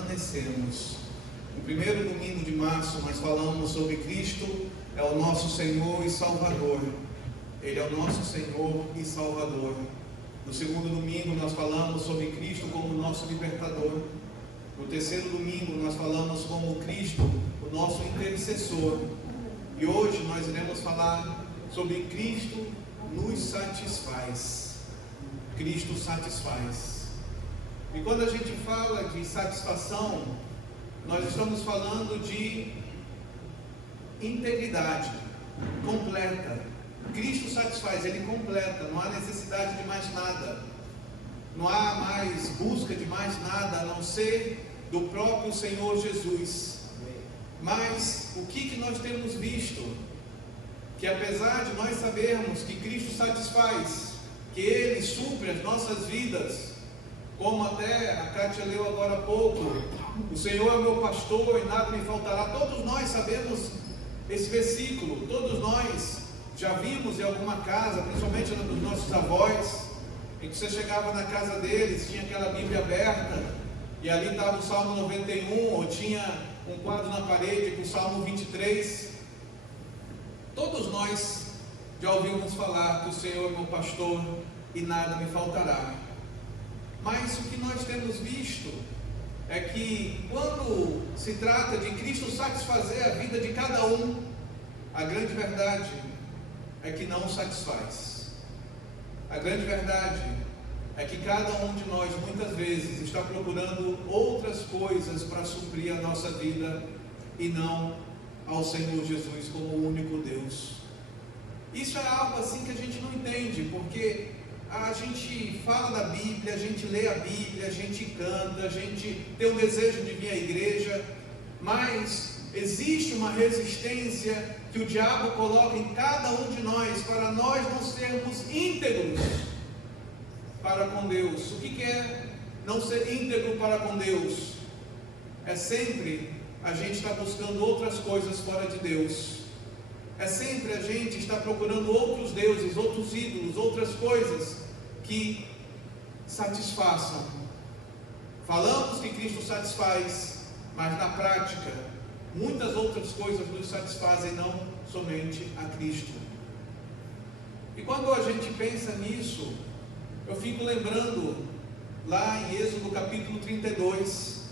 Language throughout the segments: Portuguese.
permanecemos. No primeiro domingo de março nós falamos sobre Cristo é o nosso Senhor e Salvador. Ele é o nosso Senhor e Salvador. No segundo domingo nós falamos sobre Cristo como nosso libertador. No terceiro domingo nós falamos como Cristo, o nosso intercessor. E hoje nós iremos falar sobre Cristo nos satisfaz. Cristo satisfaz. E quando a gente fala de satisfação, nós estamos falando de integridade completa. Cristo satisfaz, Ele completa, não há necessidade de mais nada, não há mais busca de mais nada a não ser do próprio Senhor Jesus. Mas o que nós temos visto? Que apesar de nós sabermos que Cristo satisfaz, que Ele supre as nossas vidas, como até a Kátia leu agora há pouco, o Senhor é meu pastor e nada me faltará. Todos nós sabemos esse versículo, todos nós já vimos em alguma casa, principalmente na dos nossos avós, em que você chegava na casa deles, tinha aquela Bíblia aberta, e ali estava o Salmo 91, ou tinha um quadro na parede com o Salmo 23. Todos nós já ouvimos falar que o Senhor é meu pastor e nada me faltará. Mas o que nós temos visto é que quando se trata de Cristo satisfazer a vida de cada um, a grande verdade é que não satisfaz. A grande verdade é que cada um de nós muitas vezes está procurando outras coisas para suprir a nossa vida e não ao Senhor Jesus como o único Deus. Isso é algo assim que a gente não entende, porque a gente fala da Bíblia, a gente lê a Bíblia, a gente canta, a gente tem o desejo de vir à igreja, mas existe uma resistência que o diabo coloca em cada um de nós para nós não sermos íntegros para com Deus. O que é não ser íntegro para com Deus? É sempre a gente estar buscando outras coisas fora de Deus. É sempre a gente estar procurando outros deuses, outros ídolos, outras coisas que satisfaçam. Falamos que Cristo satisfaz, mas na prática muitas outras coisas nos satisfazem, não somente a Cristo. E quando a gente pensa nisso, eu fico lembrando lá em Êxodo capítulo 32,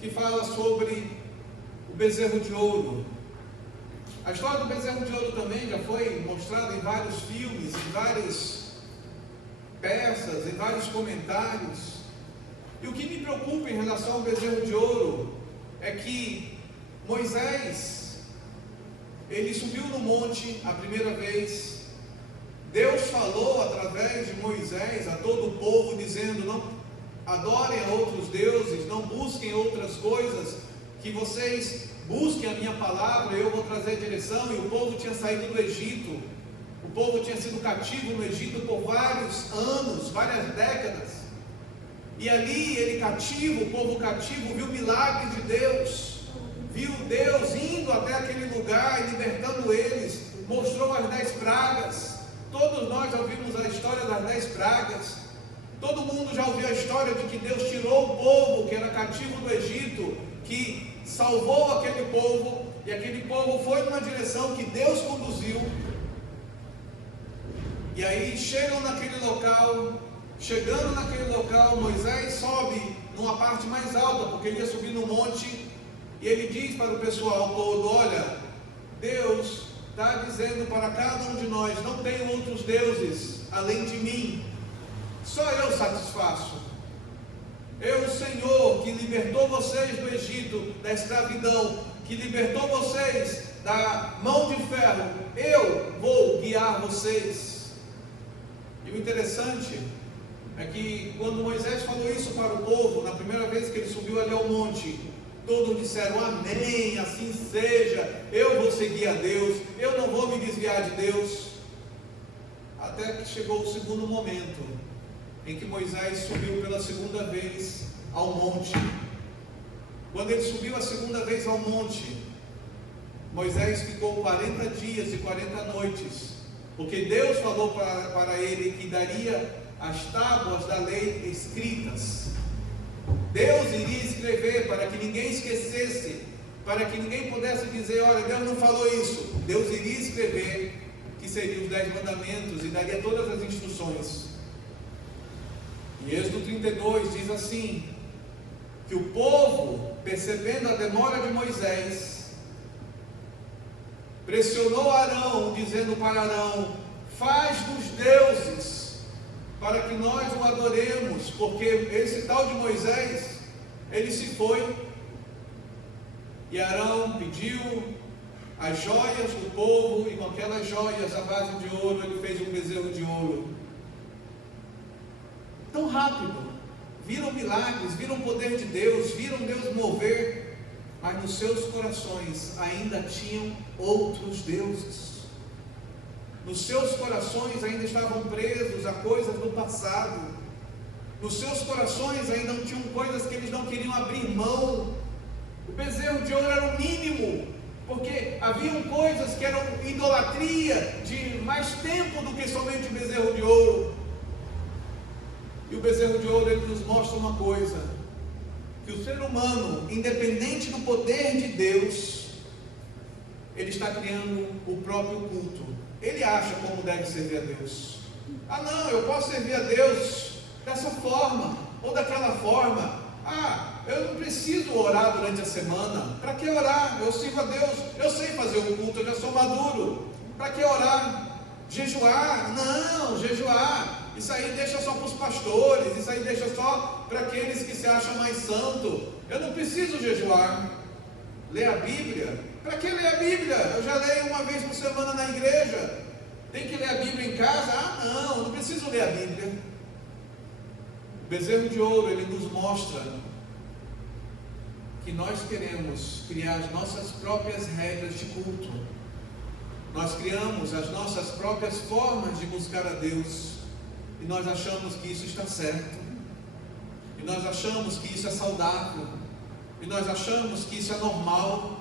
que fala sobre o bezerro de ouro. A história do bezerro de ouro também já foi mostrada em vários filmes, em várias peças, em vários comentários. E o que me preocupa em relação ao bezerro de ouro é que Moisés, ele subiu no monte a primeira vez. Deus falou através de Moisés a todo o povo, dizendo: não adorem a outros deuses, não busquem outras coisas, que vocês busquem a minha palavra, eu vou trazer direção. E o povo tinha saído do Egito, o povo tinha sido cativo no Egito por vários anos, várias décadas, e ali ele cativo, o povo cativo, viu milagres de Deus, viu Deus indo até aquele lugar e libertando eles, mostrou as 10 pragas. Todos nós já ouvimos a história das 10 pragas, todo mundo já ouviu a história de que Deus tirou o povo que era cativo do Egito, que salvou aquele povo, e aquele povo foi numa direção que Deus conduziu. E aí chegando naquele local, Moisés sobe numa parte mais alta, porque ele ia subir no monte, e ele diz para o pessoal todo: olha, Deus está dizendo para cada um de nós: não tem outros deuses além de mim, só eu satisfaço. Eu, Senhor, que libertou vocês do Egito, da escravidão, que libertou vocês da mão de ferro, eu vou guiar vocês. E o interessante é que quando Moisés falou isso para o povo, na primeira vez que ele subiu ali ao monte, todos disseram: amém, assim seja, eu vou seguir a Deus, eu não vou me desviar de Deus. Até que chegou o segundo momento, em que Moisés subiu pela segunda vez ao monte. Quando ele subiu a segunda vez ao monte, Moisés ficou 40 dias e 40 noites, porque Deus falou para ele que daria as tábuas da lei escritas. Deus iria escrever para ninguém esquecesse, para que ninguém pudesse dizer, olha, Deus não falou isso. Deus iria escrever que seriam os 10 mandamentos e daria todas as instruções. E Êxodo 32 diz assim, que o povo, percebendo a demora de Moisés, pressionou Arão, dizendo para Arão, faz-nos deuses, para que nós o adoremos, porque esse tal de Moisés, ele se foi, e Arão pediu as joias do povo, e com aquelas joias, a base de ouro, ele fez um bezerro de ouro. Tão rápido, viram milagres, viram o poder de Deus, viram Deus mover, mas nos seus corações ainda tinham outros deuses. Nos seus corações ainda estavam presos a coisas do passado. Nos seus corações ainda tinham coisas que eles não queriam abrir mão. O bezerro de ouro era o mínimo, porque haviam coisas que eram idolatria de mais tempo do que somente o bezerro de ouro. E o bezerro de ouro, ele nos mostra uma coisa, que o ser humano, independente do poder de Deus, ele está criando o próprio culto. Ele acha como deve servir a Deus. Ah não, eu posso servir a Deus dessa forma, ou daquela forma. Ah, eu não preciso orar durante a semana. Para que orar? Eu sirvo a Deus, eu sei fazer o culto, eu já sou maduro. Para que orar? Jejuar? Não, jejuar, isso aí deixa só para os pastores, isso aí deixa só para aqueles que se acham mais santo. Eu não preciso jejuar. Ler a Bíblia? Para que ler a Bíblia? Eu já leio uma vez por semana na igreja. Tem que ler a Bíblia em casa? Ah não preciso ler a Bíblia. O bezerro de ouro, ele nos mostra que nós queremos criar as nossas próprias regras de culto. Nós criamos as nossas próprias formas de buscar a Deus, e nós achamos que isso está certo, e nós achamos que isso é saudável, e nós achamos que isso é normal.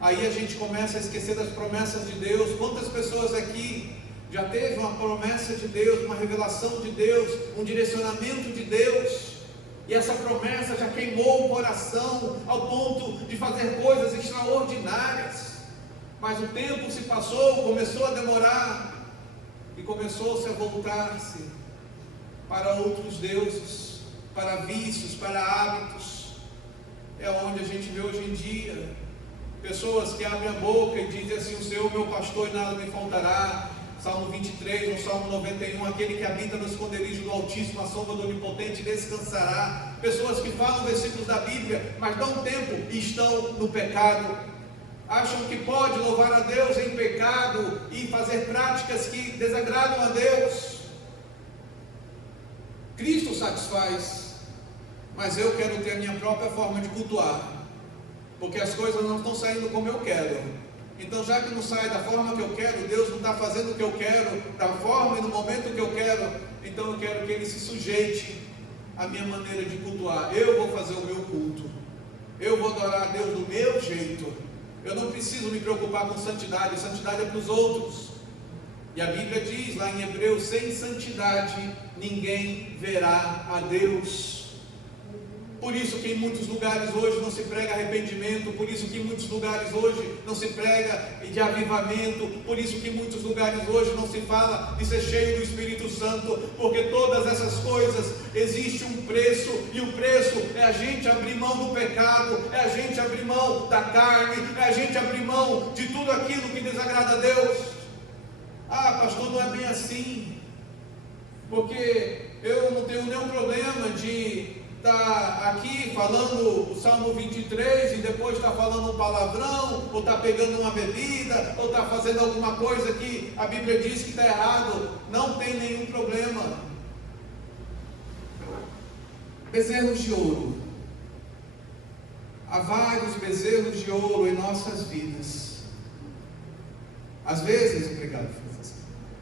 Aí a gente começa a esquecer das promessas de Deus. Quantas pessoas aqui já teve uma promessa de Deus, uma revelação de Deus, um direcionamento de Deus, e essa promessa já queimou o coração ao ponto de fazer coisas extraordinárias, mas o tempo se passou, começou a demorar, e começou-se a voltar-se para outros deuses, para vícios, para hábitos. É onde a gente vê hoje em dia pessoas que abrem a boca e dizem assim, o Senhor meu pastor e nada me faltará. Salmo 23, ou Salmo 91, aquele que habita no esconderijo do Altíssimo, a sombra do Onipotente descansará. Pessoas que falam versículos da Bíblia, mas dão tempo e estão no pecado. Acham que pode louvar a Deus em pecado e fazer práticas que desagradam a Deus. Cristo satisfaz, mas eu quero ter a minha própria forma de cultuar, porque as coisas não estão saindo como eu quero. Então, já que não sai da forma que eu quero, Deus não está fazendo o que eu quero, da forma e no momento que eu quero, então eu quero que Ele se sujeite à minha maneira de cultuar. Eu vou fazer o meu culto, eu vou adorar a Deus do meu jeito. Eu não preciso me preocupar com santidade, santidade é para os outros. E a Bíblia diz lá em Hebreus, sem santidade ninguém verá a Deus. Por isso que em muitos lugares hoje não se prega arrependimento, por isso que em muitos lugares hoje não se prega de avivamento, por isso que em muitos lugares hoje não se fala de ser cheio do Espírito Santo, porque todas essas coisas, existe um preço, e o preço é a gente abrir mão do pecado, é a gente abrir mão da carne, é a gente abrir mão de tudo aquilo que desagrada a Deus. Ah, pastor, não é bem assim, porque eu não tenho nenhum problema de está aqui falando o Salmo 23 e depois está falando um palavrão, ou está pegando uma bebida, ou está fazendo alguma coisa que a Bíblia diz que está errado. Não tem nenhum problema. Bezerros de ouro. Há vários bezerros de ouro em nossas vidas. Às vezes,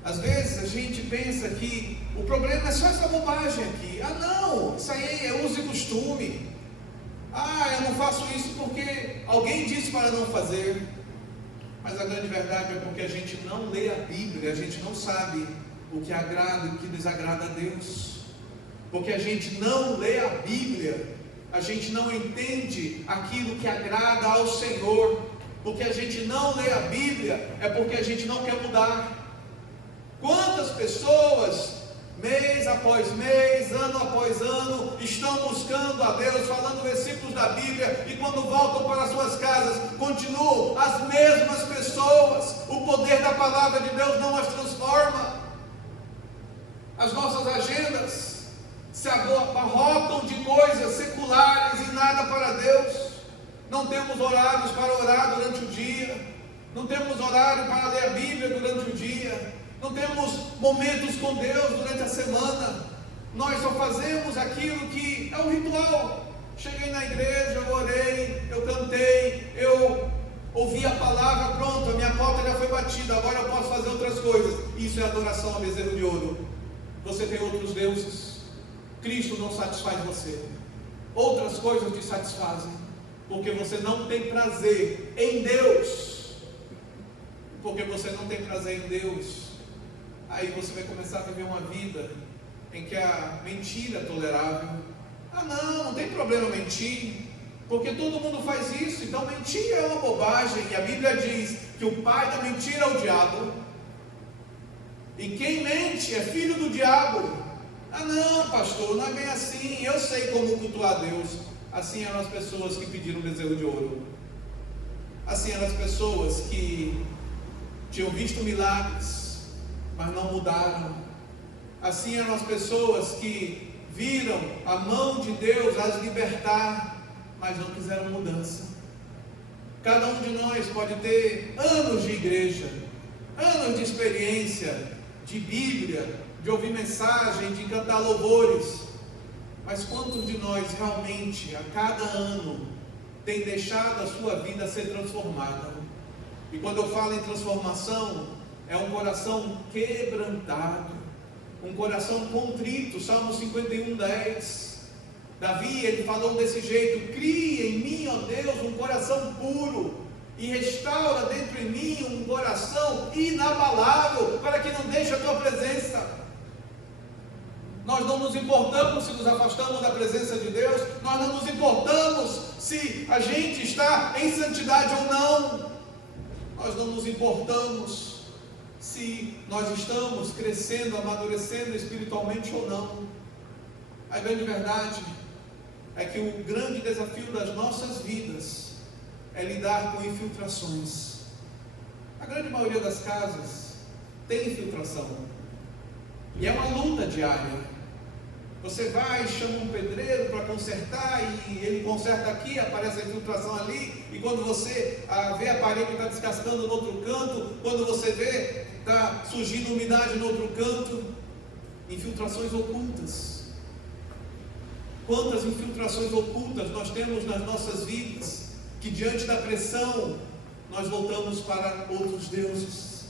às vezes a gente pensa que o problema é só essa bobagem aqui. Ah não, isso aí é uso e costume. Ah, eu não faço isso porque alguém disse para não fazer. Mas a grande verdade é porque a gente não lê a Bíblia, a gente não sabe o que agrada e o que desagrada a Deus. Porque a gente não lê a Bíblia, a gente não entende aquilo que agrada ao Senhor. Porque a gente não lê a Bíblia, é porque a gente não quer mudar. Quantas pessoas, mês após mês, ano após ano, estão buscando a Deus, falando versículos da Bíblia, e quando voltam para suas casas, continuam as mesmas pessoas. O poder da palavra de Deus não as transforma. As nossas agendas se abarrotam de coisas seculares e nada para Deus. Não temos horários para orar durante o dia, não temos horário para ler a Bíblia durante o dia, não temos momentos com Deus durante a semana. Nós só fazemos aquilo que é um ritual. Cheguei na igreja, eu orei, eu cantei, eu ouvi a palavra, pronto, a minha cota já foi batida, agora eu posso fazer outras coisas. Isso é adoração a bezerro de ouro. Você tem outros deuses. Cristo não satisfaz você. Outras coisas te satisfazem. Porque você não tem prazer em Deus. Porque você não tem prazer em Deus. Aí você vai começar a viver uma vida em que a mentira é tolerável. Ah não, não tem problema mentir, porque todo mundo faz isso, então mentir é uma bobagem. E a Bíblia diz que o pai da mentira é o diabo. E quem mente é filho do diabo. Ah não, pastor, não é bem assim, eu sei como cultuar Deus. Assim eram as pessoas que pediram o bezerro de ouro. Assim eram as pessoas que tinham visto milagres, mas não mudaram. Assim eram as pessoas que viram a mão de Deus as libertar, mas não quiseram mudança. Cada um de nós pode ter anos de igreja, anos de experiência, de Bíblia, de ouvir mensagem, de cantar louvores. Mas quantos de nós realmente, a cada ano, tem deixado a sua vida ser transformada? E quando eu falo em transformação, é um coração quebrantado, um coração contrito. Salmo 51:10. Davi, ele falou desse jeito: cria em mim, ó Deus, um coração puro, e restaura dentro de mim um coração inabalável, para que não deixe a tua presença. Nós não nos importamos se nos afastamos da presença de Deus, nós não nos importamos se a gente está em santidade ou não, nós não nos importamos se nós estamos crescendo, amadurecendo espiritualmente ou não. A grande verdade é que o grande desafio das nossas vidas é lidar com infiltrações. A grande maioria das casas tem infiltração, e é uma luta diária. Você vai, chama um pedreiro para consertar, e ele conserta aqui, aparece a infiltração ali, e quando você vê a parede está descascando no outro canto, quando você vê, está surgindo umidade no outro canto. Infiltrações ocultas. Quantas infiltrações ocultas nós temos nas nossas vidas, que diante da pressão, nós voltamos para outros deuses,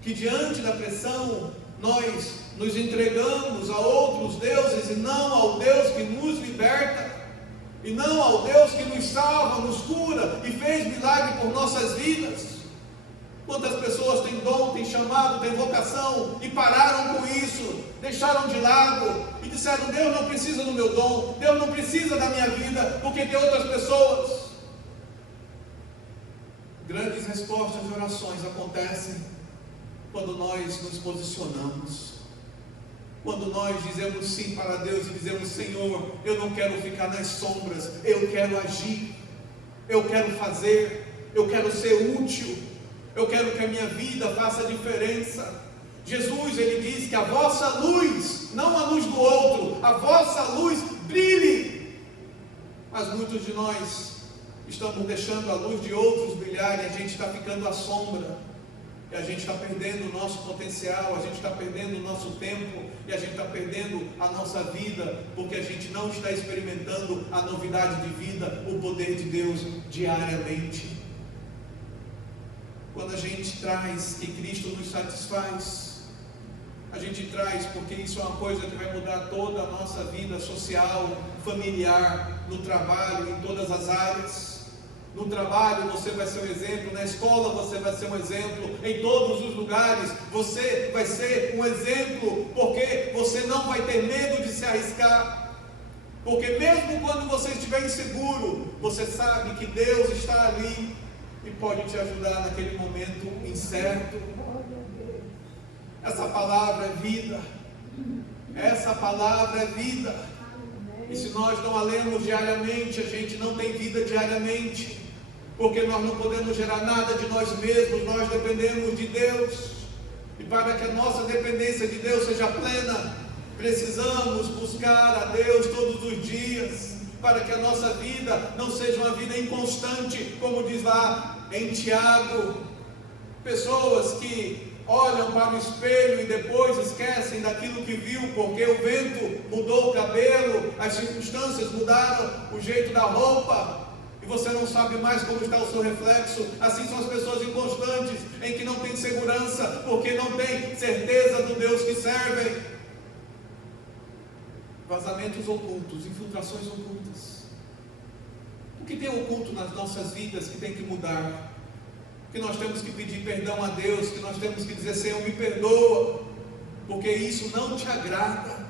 que diante da pressão, nós nos entregamos a outros deuses e não ao Deus que nos liberta, e não ao Deus que nos salva, nos cura e fez milagre por nossas vidas. Quantas pessoas têm dom, têm chamado, têm vocação e pararam com isso, deixaram de lado e disseram: Deus não precisa do meu dom, Deus não precisa da minha vida, porque tem outras pessoas. Grandes respostas de orações acontecem quando nós nos posicionamos, quando nós dizemos sim para Deus e dizemos: Senhor, eu não quero ficar nas sombras, eu quero agir, eu quero fazer, eu quero ser útil, eu quero que a minha vida faça diferença. Jesus, ele diz que a vossa luz, não a luz do outro, a vossa luz brilhe. Mas muitos de nós estamos deixando a luz de outros brilhar e a gente está ficando à sombra. E a gente está perdendo o nosso potencial, a gente está perdendo o nosso tempo, e a gente está perdendo a nossa vida, porque a gente não está experimentando a novidade de vida, o poder de Deus diariamente. Quando a gente traz que Cristo nos satisfaz, a gente traz porque isso é uma coisa que vai mudar toda a nossa vida social, familiar, no trabalho, em todas as áreas. No trabalho você vai ser um exemplo, na escola você vai ser um exemplo, em todos os lugares você vai ser um exemplo, porque você não vai ter medo de se arriscar. Porque mesmo quando você estiver inseguro, você sabe que Deus está ali e pode te ajudar naquele momento incerto. Essa palavra é vida. Essa palavra é vida. E se nós não a lemos diariamente, a gente não tem vida diariamente. Porque nós não podemos gerar nada de nós mesmos, nós dependemos de Deus. E para que a nossa dependência de Deus seja plena, precisamos buscar a Deus todos os dias, para que a nossa vida não seja uma vida inconstante, como diz lá em Tiago. Pessoas que olham para o espelho e depois esquecem daquilo que viu, porque o vento mudou o cabelo, as circunstâncias mudaram o jeito da roupa, e você não sabe mais como está o seu reflexo. Assim são as pessoas inconstantes, em que não têm segurança, porque não têm certeza do Deus que servem. Vazamentos ocultos, infiltrações ocultas. O que tem oculto nas nossas vidas que tem que mudar? Que nós temos que pedir perdão a Deus, que nós temos que dizer: Senhor, me perdoa, porque isso não te agrada.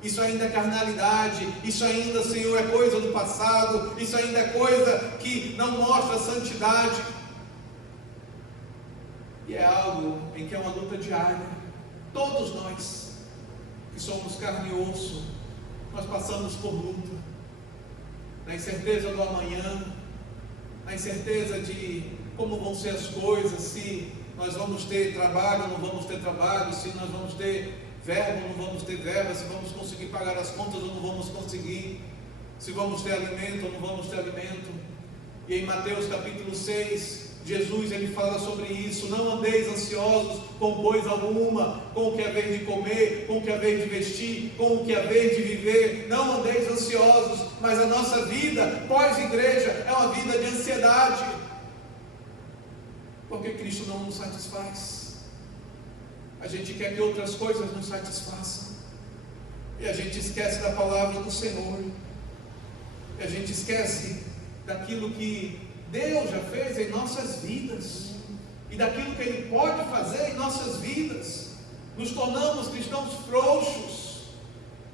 Isso ainda é carnalidade, isso ainda, Senhor, é coisa do passado, isso ainda é coisa que não mostra santidade. E é algo em que é uma luta diária. Todos nós, que somos carne e osso, nós passamos por luta, na incerteza do amanhã, na incerteza de como vão ser as coisas, se nós vamos ter trabalho ou não vamos ter trabalho, se nós vamos ter verba ou não vamos ter verba, se vamos conseguir pagar as contas ou não vamos conseguir, se vamos ter alimento ou não vamos ter alimento. E em Mateus capítulo 6, Jesus ele fala sobre isso: não andeis ansiosos com coisa alguma, com o que é vez de comer, com o que é vez de vestir, com o que é vez de viver. Não andeis ansiosos. Mas a nossa vida pós-igreja é uma vida de ansiedade, porque Cristo não nos satisfaz. A gente quer que outras coisas nos satisfaçam, e a gente esquece da palavra do Senhor, e a gente esquece daquilo que Deus já fez em nossas vidas, e daquilo que Ele pode fazer em nossas vidas. Nos tornamos cristãos frouxos,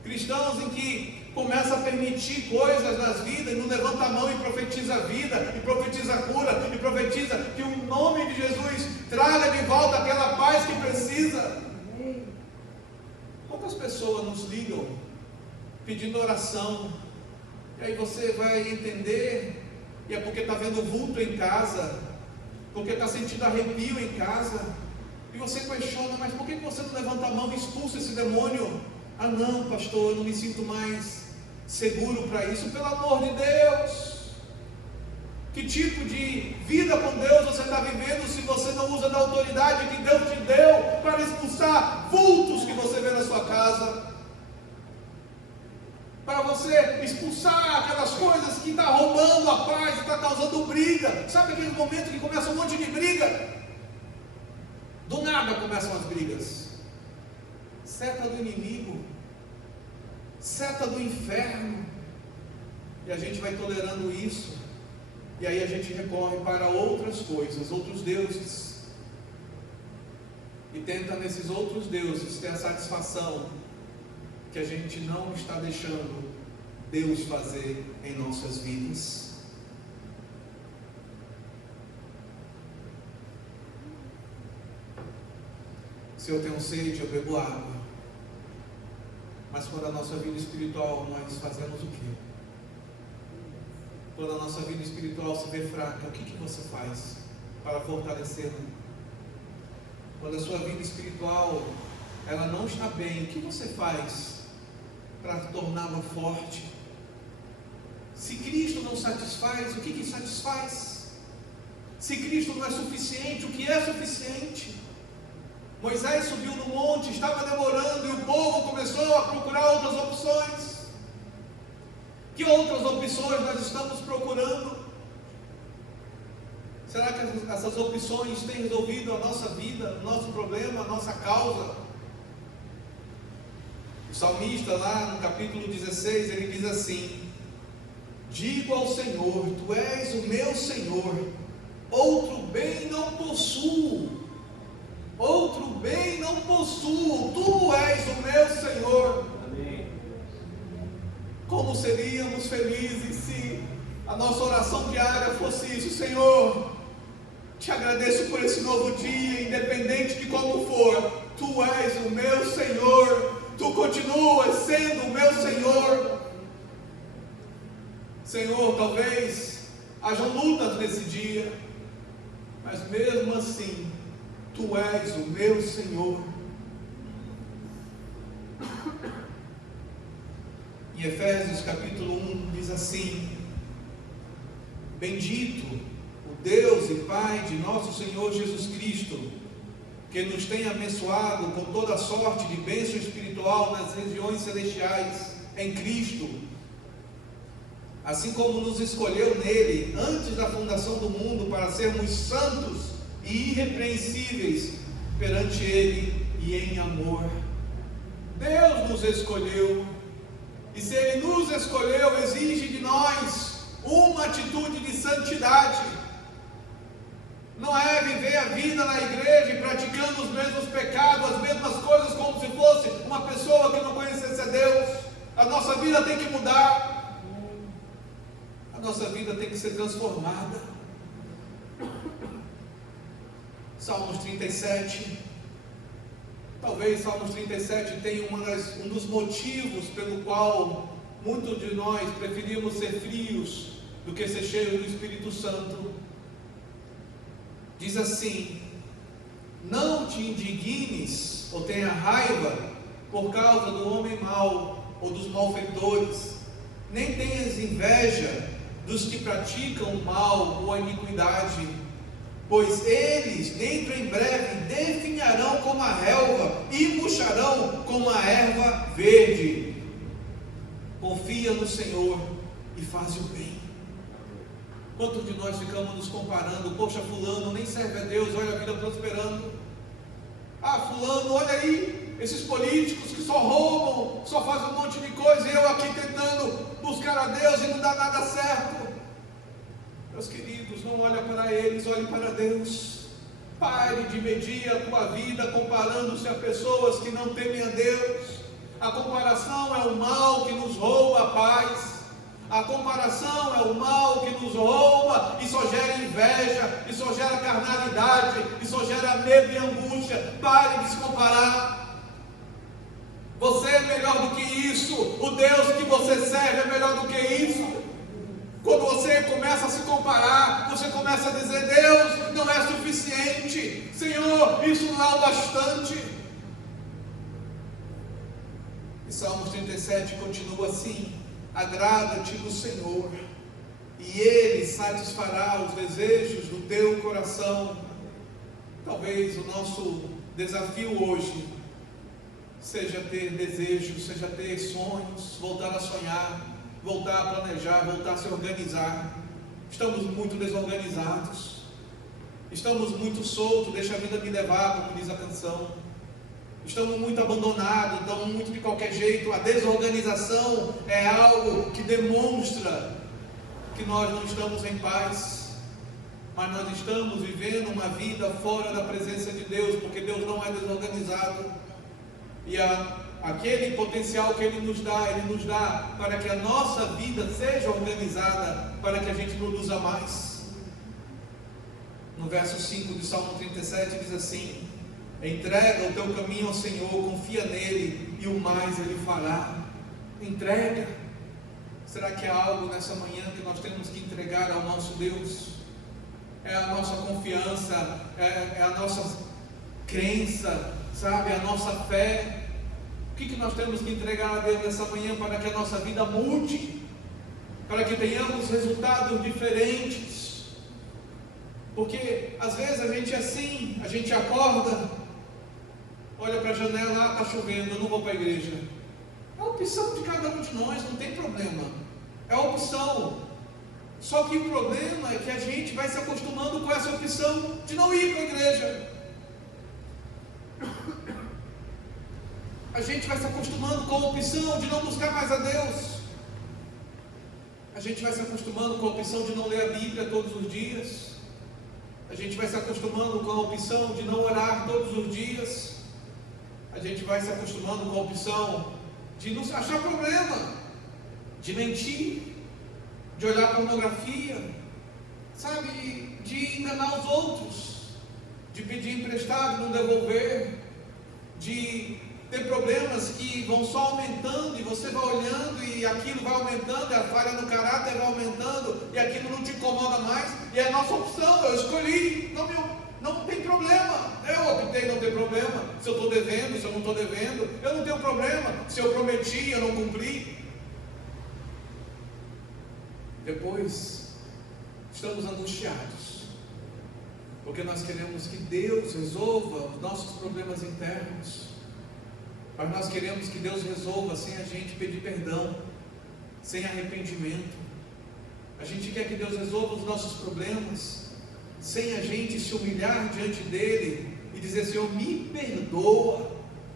cristãos em que começa a permitir coisas nas vidas, e não levanta a mão e profetiza a vida, e profetiza a cura, e profetiza que o nome de Jesus traga de volta aquela paz que precisa. Quantas pessoas nos ligam pedindo oração, e aí você vai entender, e é porque está vendo vulto em casa, porque está sentindo arrepio em casa, e você questiona: mas por que você não levanta a mão e expulsa esse demônio? Ah não, pastor, eu não me sinto mais seguro para isso. Pelo amor de Deus, que tipo de vida com Deus você está vivendo se você não usa da autoridade que Deus te deu para expulsar vultos que você vê na sua casa, para você expulsar aquelas coisas que estão roubando a paz, está causando briga? Sabe aquele momento que começa um monte de briga? Do nada começam as brigas. Seta do inimigo, seta do inferno, e a gente vai tolerando isso, e aí a gente recorre para outras coisas, outros deuses, e tenta nesses outros deuses ter a satisfação que a gente não está deixando Deus fazer em nossas vidas. Se eu tenho sede, eu bebo água. Mas quando a nossa vida espiritual, nós fazemos o quê? Quando a nossa vida espiritual se vê fraca, o que você faz para fortalecê-la? Quando a sua vida espiritual ela não está bem, o que você faz para torná-la forte? Se Cristo não satisfaz, o que satisfaz? Se Cristo não é suficiente, o que é suficiente? Moisés subiu no monte, estava demorando, e o povo começou a procurar outras opções. Que outras opções nós estamos procurando? Será que essas opções têm resolvido a nossa vida, o nosso problema, a nossa causa? O salmista lá no capítulo 16, ele diz assim: digo ao Senhor, Tu és o meu Senhor, outro bem não possuo. Outro bem não possuo, Tu és o meu Senhor. Amém. Como seríamos felizes se a nossa oração diária fosse isso: Senhor, te agradeço por esse novo dia, independente de como for, Tu és o meu Senhor, Tu continuas sendo o meu Senhor. Senhor, talvez hajam lutas nesse dia, mas mesmo assim, Tu és o meu Senhor. Em Efésios capítulo 1 diz assim: Bendito o Deus e Pai de nosso Senhor Jesus Cristo, que nos tem abençoado com toda sorte de bênção espiritual nas regiões celestiais em Cristo, assim como nos escolheu nele antes da fundação do mundo para sermos santos e irrepreensíveis perante ele e em amor. Deus nos escolheu, e se Ele nos escolheu, exige de nós uma atitude de santidade. Não é viver a vida na igreja praticando os mesmos pecados, as mesmas coisas, como se fosse uma pessoa que não conhecesse a Deus. A nossa vida tem que mudar, a nossa vida tem que ser transformada. Salmos 37. Talvez Salmos 37 tenha um dos motivos pelo qual muitos de nós preferimos ser frios do que ser cheios do Espírito Santo. Diz assim: não te indignes ou tenha raiva por causa do homem mau ou dos malfeitores, nem tenhas inveja dos que praticam o mal ou a iniquidade, pois eles dentro em breve definharão como a relva e murcharão como a erva verde. Confia no Senhor e faz o bem. Quantos de nós ficamos nos comparando? Poxa, fulano nem serve a Deus, olha a vida prosperando. Ah, fulano, olha aí, esses políticos que só roubam, só fazem um monte de coisa, e eu aqui tentando buscar a Deus e não dá nada certo. Meus queridos, não olhe para eles, olhe para Deus. Pare de medir a tua vida comparando-se a pessoas que não temem a Deus. A comparação é o mal que nos rouba a paz. A comparação é o mal que nos rouba e só gera inveja, e só gera carnalidade, e só gera medo e angústia. Pare de se comparar. Você é melhor do que isso. O Deus que você serve é melhor do que isso. Quando você começa a se comparar, você começa a dizer: Deus não é suficiente, Senhor, isso não é o bastante. E Salmos 37 continua assim: agrada-te do Senhor, e Ele satisfará os desejos do teu coração. Talvez o nosso desafio hoje seja ter desejos, seja ter sonhos, voltar a sonhar, voltar a planejar, voltar a se organizar. Estamos muito desorganizados, estamos muito soltos, deixa a vida me levar, como diz a canção. Estamos muito abandonados, estamos muito de qualquer jeito. A desorganização é algo que demonstra que nós não estamos em paz, mas nós estamos vivendo uma vida fora da presença de Deus, porque Deus não é desorganizado. E aquele potencial que Ele nos dá para que a nossa vida seja organizada, para que a gente produza mais. No verso 5 de Salmo 37 diz assim: entrega o teu caminho ao Senhor, confia nele e o mais Ele fará. Entrega. Será que há algo nessa manhã que nós temos que entregar ao nosso Deus? É a nossa confiança, é a nossa crença, sabe, a nossa fé. O que nós temos que entregar a Deus nessa manhã para que a nossa vida mude, para que tenhamos resultados diferentes? Porque às vezes a gente é assim, a gente acorda, olha para a janela, está chovendo, eu não vou para a igreja. É a opção de cada um de nós, não tem problema, é a opção. Só que o problema é que a gente vai se acostumando com essa opção de não ir para a igreja. A gente vai se acostumando com a opção de não buscar mais a Deus. A gente vai se acostumando com a opção de não ler a Bíblia todos os dias. A gente vai se acostumando com a opção de não orar todos os dias. A gente vai se acostumando com a opção de não achar problema, de mentir, de olhar pornografia, sabe, de enganar os outros, de pedir emprestado, não devolver, de ter problemas que vão só aumentando, e você vai olhando e aquilo vai aumentando, e a falha no caráter vai aumentando, e aquilo não te incomoda mais, e é a nossa opção, eu escolhi, não tem problema, eu optei não ter problema, se eu estou devendo, se eu não estou devendo, eu não tenho problema, se eu prometi, eu não cumpri. Depois, estamos angustiados, porque nós queremos que Deus resolva os nossos problemas internos, mas nós queremos que Deus resolva sem a gente pedir perdão, sem arrependimento. A gente quer que Deus resolva os nossos problemas sem a gente se humilhar diante dele e dizer: Senhor, me perdoa,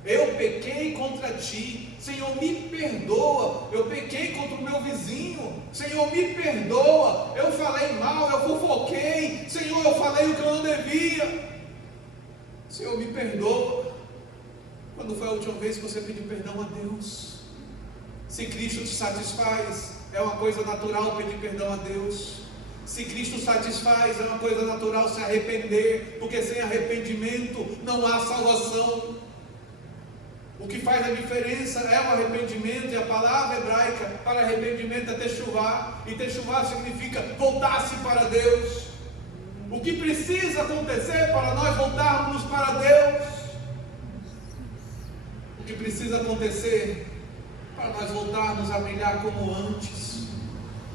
eu pequei contra ti. Senhor, me perdoa, eu pequei contra o meu vizinho. Senhor, me perdoa, eu falei mal, eu fofoquei. Senhor, eu falei o que eu não devia. Senhor, me perdoa. Quando foi a última vez que você pediu perdão a Deus? Se Cristo te satisfaz, é uma coisa natural pedir perdão a Deus. Se Cristo satisfaz, é uma coisa natural se arrepender, porque sem arrependimento não há salvação. O que faz a diferença é o arrependimento, e a palavra hebraica para arrependimento é techuvá, e techuvá significa voltar-se para Deus. O que precisa acontecer para nós voltarmos para Deus? O que precisa acontecer para nós voltarmos a brilhar como antes,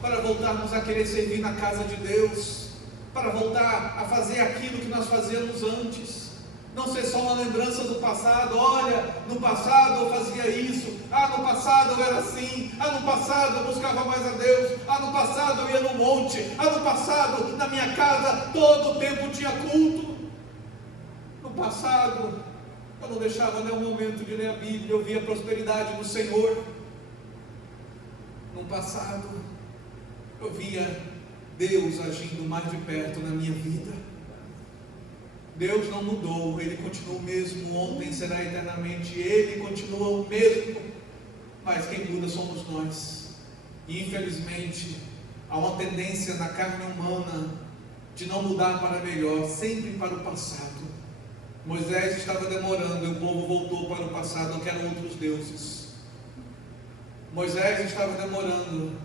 para voltarmos a querer servir na casa de Deus, para voltar a fazer aquilo que nós fazíamos antes, não ser só uma lembrança do passado. Olha, no passado eu fazia isso, no passado eu era assim, no passado eu buscava mais a Deus, no passado eu ia no monte, no passado na minha casa todo o tempo tinha culto, no passado eu não deixava nenhum momento de ler a Bíblia, eu via a prosperidade do Senhor, no passado eu via Deus agindo mais de perto na minha vida. Deus não mudou, Ele continua o mesmo, ontem será eternamente, Ele continua o mesmo, mas quem muda somos nós. E infelizmente há uma tendência na carne humana de não mudar para melhor, sempre para o passado. Moisés estava demorando e o povo voltou para o passado, não quero outros deuses. Moisés estava demorando.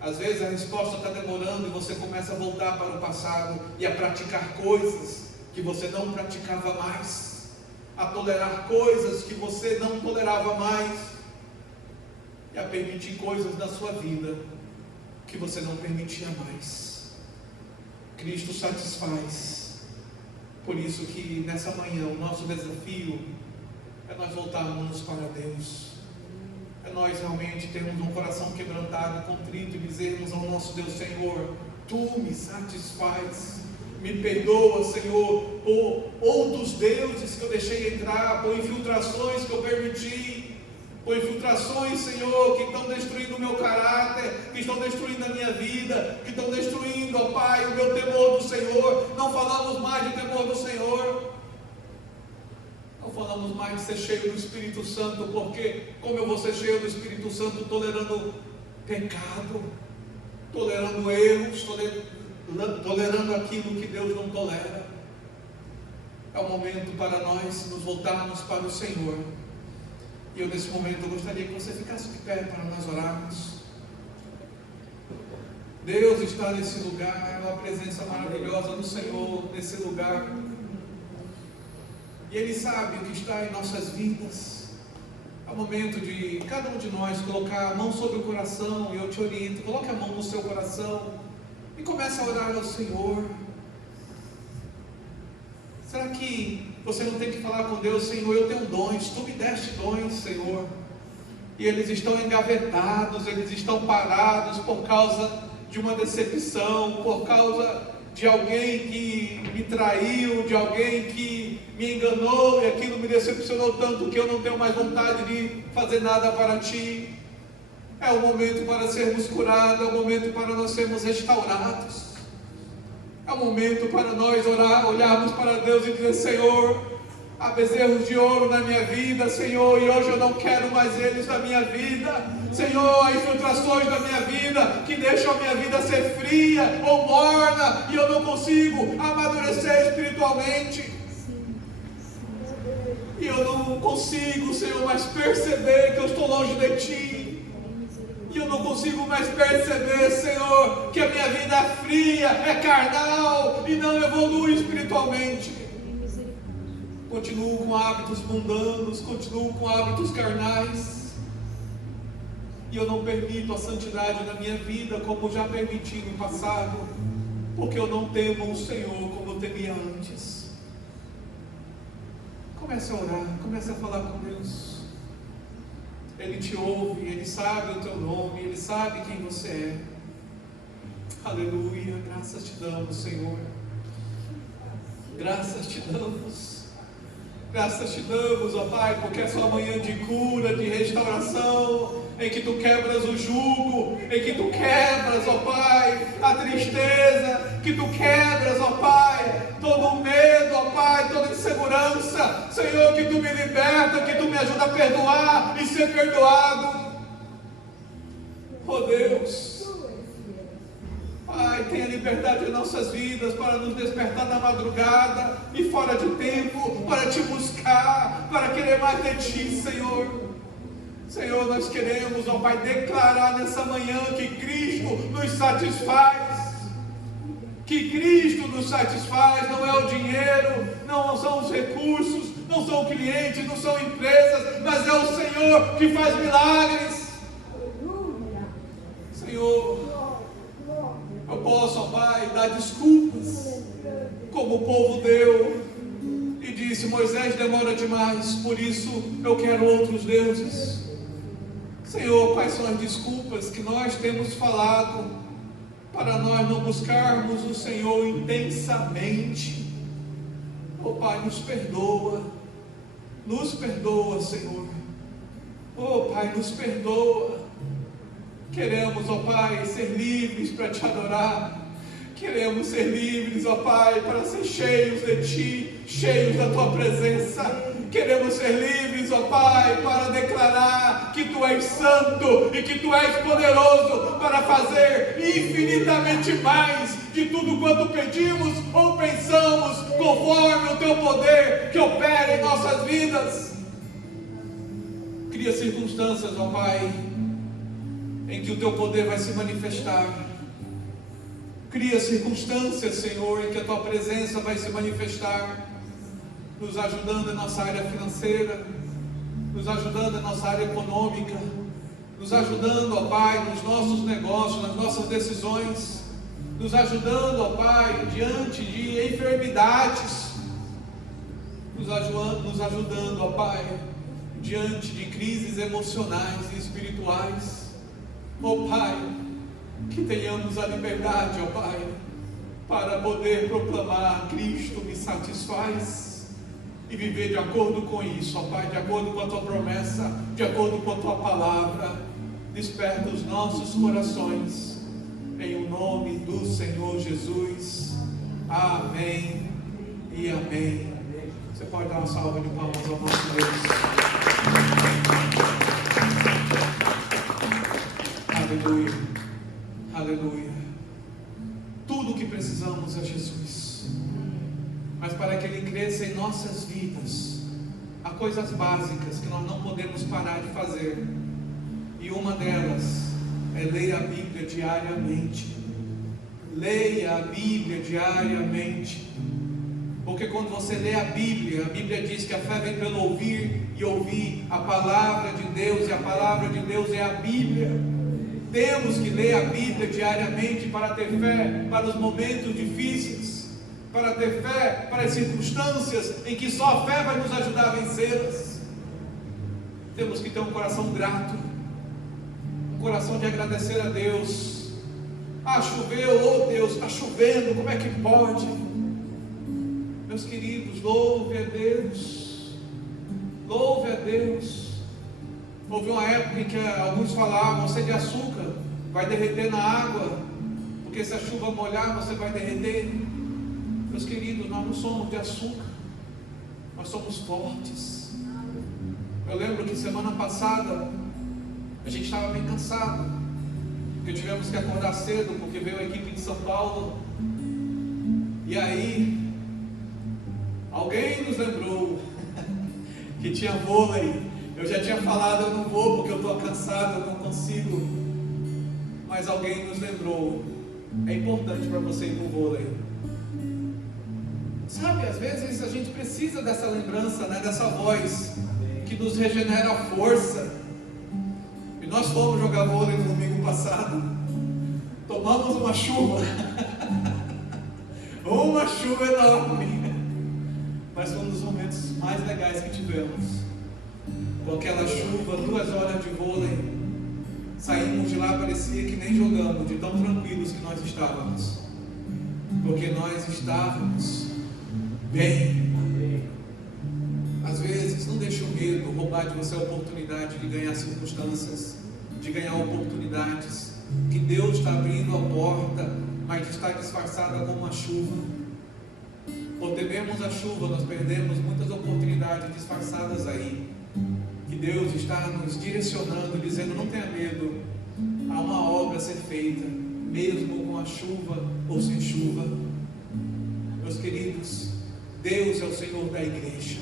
Às vezes a resposta está demorando e você começa a voltar para o passado e a praticar coisas que você não praticava mais, a tolerar coisas que você não tolerava mais, e a permitir coisas na sua vida que você não permitia mais. Cristo satisfaz. Por isso que nessa manhã o nosso desafio é nós voltarmos para Deus, é nós realmente termos um coração quebrantado, contrito, e dizermos ao nosso Deus: Senhor, Tu me satisfaz. Me perdoa, Senhor, por outros deuses que eu deixei entrar, por infiltrações que eu permiti, por infiltrações, Senhor, que estão destruindo o meu caráter, que estão destruindo a minha vida, que estão destruindo, ó Pai, o meu temor do Senhor. Não falamos mais de temor do Senhor, não falamos mais de ser cheio do Espírito Santo, porque como eu vou ser cheio do Espírito Santo tolerando pecado, tolerando erros, tolerando aquilo que Deus não tolera? É o momento para nós nos voltarmos para o Senhor. E eu nesse momento eu gostaria que você ficasse de pé para nós orarmos. Deus está nesse lugar, é uma presença maravilhosa do Senhor nesse lugar, e Ele sabe o que está em nossas vidas. É o momento de cada um de nós colocar a mão sobre o coração, e eu te oriento, coloque a mão no seu coração e comece a orar ao Senhor. Será que você não tem que falar com Deus: Senhor, eu tenho dons, Tu me deste dons, Senhor, e eles estão engavetados, eles estão parados por causa de uma decepção, por causa de alguém que me traiu, de alguém que me enganou, e aquilo me decepcionou tanto que eu não tenho mais vontade de fazer nada para Ti. É o momento para sermos curados, é o momento para nós sermos restaurados, é o momento para nós orar, olharmos para Deus e dizer: Senhor, Há bezerros de ouro na minha vida, Senhor, e hoje eu não quero mais eles na minha vida. Senhor, há infiltrações na minha vida que deixam a minha vida ser fria ou morna, e eu não consigo amadurecer espiritualmente. E eu não consigo, Senhor, mais perceber que eu estou longe de Ti. E eu não consigo mais perceber, Senhor, que a minha vida é fria, é carnal e não evolui espiritualmente. Continuo com hábitos mundanos, continuo com hábitos carnais. E eu não permito a santidade na minha vida como já permiti no passado, porque eu não temo o Senhor como eu temia antes. Comece a orar, comece a falar com Deus. Ele te ouve, Ele sabe o teu nome, Ele sabe quem você é. Aleluia, graças te damos, Senhor. Graças te damos. Graças te damos, ó Pai, porque essa é uma manhã de cura, de restauração, em que Tu quebras o jugo, em que Tu quebras, ó Pai, a tristeza, que Tu quebras, ó Pai, todo o medo, ó Pai, toda insegurança, Senhor, que Tu me liberta, que Tu me ajuda a perdoar e ser perdoado. Oh Deus, Pai, tenha liberdade em nossas vidas para nos despertar na madrugada e fora de tempo, para Te buscar, para querer mais de Ti, Senhor. Senhor, nós queremos, ó Pai, declarar nessa manhã que Cristo nos satisfaz. Que Cristo nos satisfaz, não é o dinheiro, não são os recursos, não são clientes, não são empresas, mas é o Senhor que faz milagres. Senhor, eu posso, ó Pai, dar desculpas, como o povo deu, e disse: Moisés demora demais, por isso eu quero outros deuses. Senhor, quais são as desculpas que nós temos falado, para nós não buscarmos o Senhor intensamente? Oh Pai, nos perdoa, Senhor. Oh Pai, nos perdoa. Queremos, ó Pai, ser livres para Te adorar. Queremos ser livres, ó Pai, para ser cheios de Ti, cheios da Tua presença. Queremos ser livres, ó Pai, para declarar que Tu és santo e que Tu és poderoso para fazer infinitamente mais de tudo quanto pedimos ou pensamos, conforme o Teu poder que opera em nossas vidas. Cria circunstâncias, ó Pai, em que o Teu poder vai se manifestar. Cria circunstâncias, Senhor, em que a Tua presença vai se manifestar, nos ajudando em nossa área financeira, nos ajudando em nossa área econômica, nos ajudando, ó Pai, nos nossos negócios, nas nossas decisões, nos ajudando, ó Pai, diante de enfermidades, nos ajudando, ó Pai, diante de crises emocionais e espirituais. Ó Pai, que tenhamos a liberdade, ó Pai, para poder proclamar: Cristo me satisfaz, e viver de acordo com isso, ó Pai, de acordo com a Tua promessa, de acordo com a Tua palavra. Desperta os nossos corações, em o nome do Senhor Jesus. Amém e amém. Você pode dar uma salva de palmas ao nosso Deus. Aleluia, aleluia. Tudo o que precisamos é Jesus, mas para que Ele cresça em nossas vidas, há coisas básicas que nós não podemos parar de fazer, e uma delas é ler a Bíblia diariamente. Leia a Bíblia diariamente, porque quando você lê a Bíblia diz que a fé vem pelo ouvir, e ouvir a palavra de Deus, e a palavra de Deus é a Bíblia. Temos que ler a Bíblia diariamente para ter fé para os momentos difíceis, para ter fé para as circunstâncias em que só a fé vai nos ajudar a vencê-las. Temos que ter um coração grato, um coração de agradecer a Deus. Choveu, oh Deus, está chovendo, como é que pode? Meus queridos, louve a Deus, louve a Deus. Houve uma época em que alguns falavam: você de açúcar vai derreter na água, porque se a chuva molhar você vai derreter. Meus queridos, nós não somos de açúcar, nós somos fortes. Eu lembro que semana passada a gente estava bem cansado, porque tivemos que acordar cedo, porque veio a equipe de São Paulo. E aí alguém nos lembrou que tinha vôlei. Eu já tinha falado, eu não vou porque eu estou cansado, eu não consigo. Mas alguém nos lembrou, é importante para você ir para o vôlei. Sabe, às vezes a gente precisa dessa lembrança, né, dessa voz que nos regenera a força. E nós fomos jogar vôlei no domingo passado, tomamos uma chuva, uma chuva enorme, mas foi um dos momentos mais legais que tivemos. Com aquela chuva, 2 horas de vôlei, saímos de lá, parecia que nem jogamos, de tão tranquilos que nós estávamos, porque nós estávamos bem. Às vezes, não deixe o medo roubar de você a oportunidade de ganhar circunstâncias, de ganhar oportunidades que Deus está abrindo a porta, mas está disfarçada como uma chuva. Por temermos a chuva, nós perdemos muitas oportunidades disfarçadas aí, que Deus está nos direcionando, dizendo: não tenha medo, há uma obra a ser feita, mesmo com a chuva ou sem chuva. Meus queridos, Deus é o Senhor da igreja,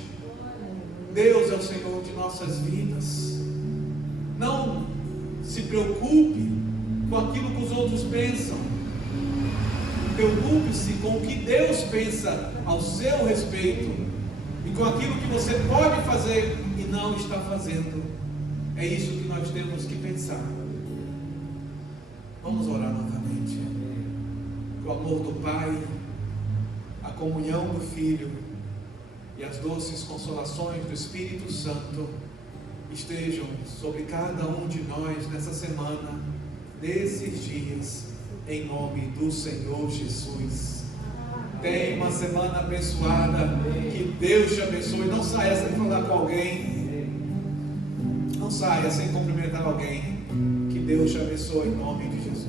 Deus é o Senhor de nossas vidas. Não se preocupe com aquilo que os outros pensam, preocupe-se com o que Deus pensa ao seu respeito e com aquilo que você pode fazer e não está fazendo. É isso que nós temos que pensar. Vamos orar novamente. Que o amor do Pai, a comunhão do Filho e as doces consolações do Espírito Santo estejam sobre cada um de nós nessa semana, nesses dias, em nome do Senhor Jesus. Tenha uma semana abençoada, que Deus te abençoe. Não saia sem falar com alguém, não saia sem cumprimentar alguém. Que Deus te abençoe em nome de Jesus.